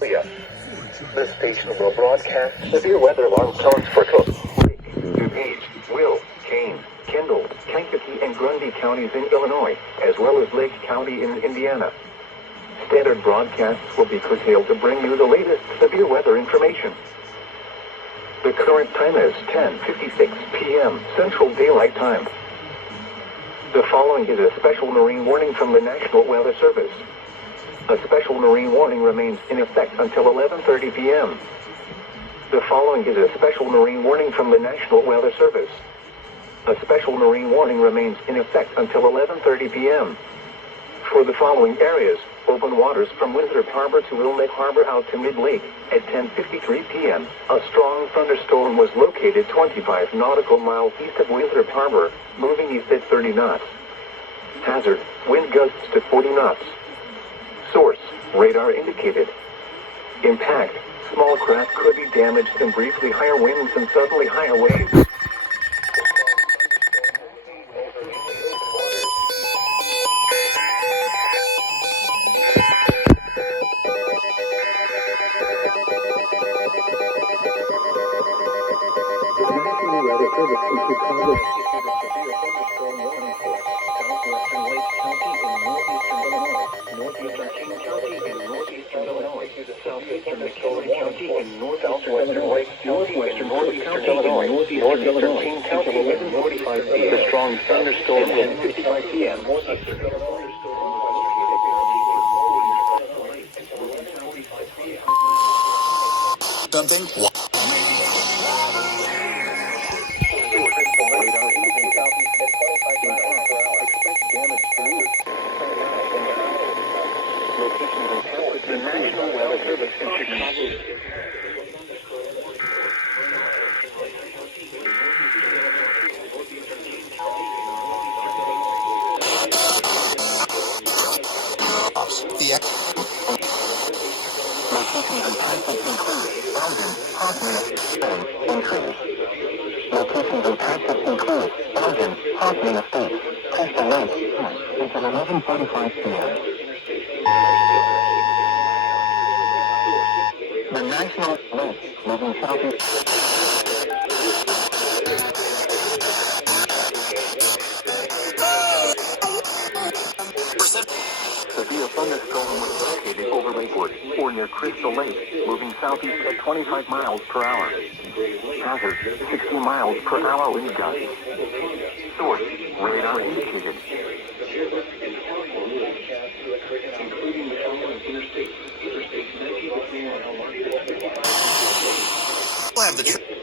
Yes. This station will broadcast severe weather alarm tones for Cook, Lake, DuPage, Will, Kane, Kendall, Kankakee, and Grundy counties in Illinois, as well as Lake County in Indiana. Standard broadcasts will be curtailed to bring you the latest severe weather information. The current time is 10:56 p.m. Central Daylight Time. The following is a special marine warning from the National Weather Service. A special marine warning remains in effect until 11:30 p.m. The following is a special marine warning from the National Weather Service. A special marine warning remains in effect until 11:30 p.m. For the following areas, open waters from Winthrop Harbor to Wilmette Harbor out to mid-lake. At 10:53 p.m., a strong thunderstorm was located 25 nautical miles east of Winthrop Harbor, moving east at 30 knots. Hazard, wind gusts to 40 knots. Source, radar indicated. Impact, small craft could be damaged and briefly higher winds and suddenly higher waves. Weather Service in Chicago. Southwestern Lake County in northeastern Illinois, northeastern King County in northeastern Illinois, southeastern McKinley County in northwestern Lake County, northwestern Illinois, northeastern King County, 11:45 p.m. The strong thunderstorm at 10:55 p.m. Something. The National Weather Service in Chicago. Locations and tactics include Elgin, Hoffman, and trees. Locations and tactics include Elgin, Hoffman Estates, Crystal Lake, until 11:45 p.m. The National Lake, moving southeast. Severe thunderstorm was located over Lakewood, or near Crystal Lake, moving southeast at 25 miles per hour. Hazard, 60 miles per hour wind gusts. Source, radar indicated. We'll have the